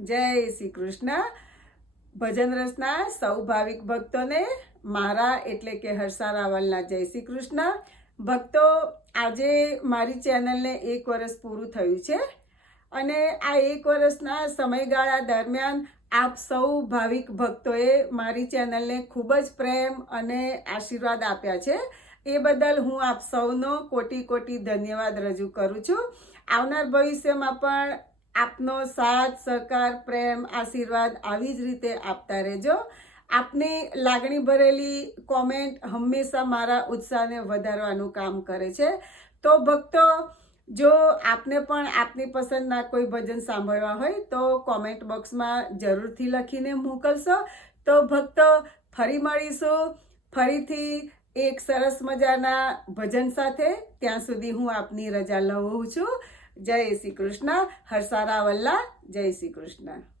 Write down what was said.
જય શ્રી કૃષ્ણ. ભજન રસના સૌ ભાવિક ભક્તોને મારા એટલે કે હર્ષા રાવલના જય શ્રી કૃષ્ણ. ભક્તો, આજે મારી ચેનલને એક વર્ષ પૂરું થયું છે અને આ એક વર્ષના સમયગાળા દરમિયાન આપ સૌ ભાવિક ભક્તોએ મારી ચેનલને ખૂબ જ પ્રેમ અને આશીર્વાદ આપ્યા છે. એ બદલ હું આપ સૌનો કોટી કોટી ધન્યવાદ રજૂ કરું છું. આવનાર ભવિષ્યમાં પણ આપનો સાથ, સહકાર, પ્રેમ, આશીર્વાદ આવી જ રીતે આપતા રહેજો. આપની લાગણી ભરેલી કોમેન્ટ હંમેશા મારા ઉત્સાહને વધારવાનું કામ કરે છે. તો ભક્તો, જો આપને પણ આપની પસંદના કોઈ ભજન સાંભળવા હોય, તો કોમેન્ટ બોક્સમાં જરૂરથી લખીને મોકલશો. તો ભક્તો, ફરી મળીશું. ફરીથી એક સરસ મજાના ભજન સાથે. ત્યાં સુધી હું આપની રજા લઉં છું. જય શ્રી કૃષ્ણ. હરસારા વલ્લા જય શ્રી કૃષ્ણ.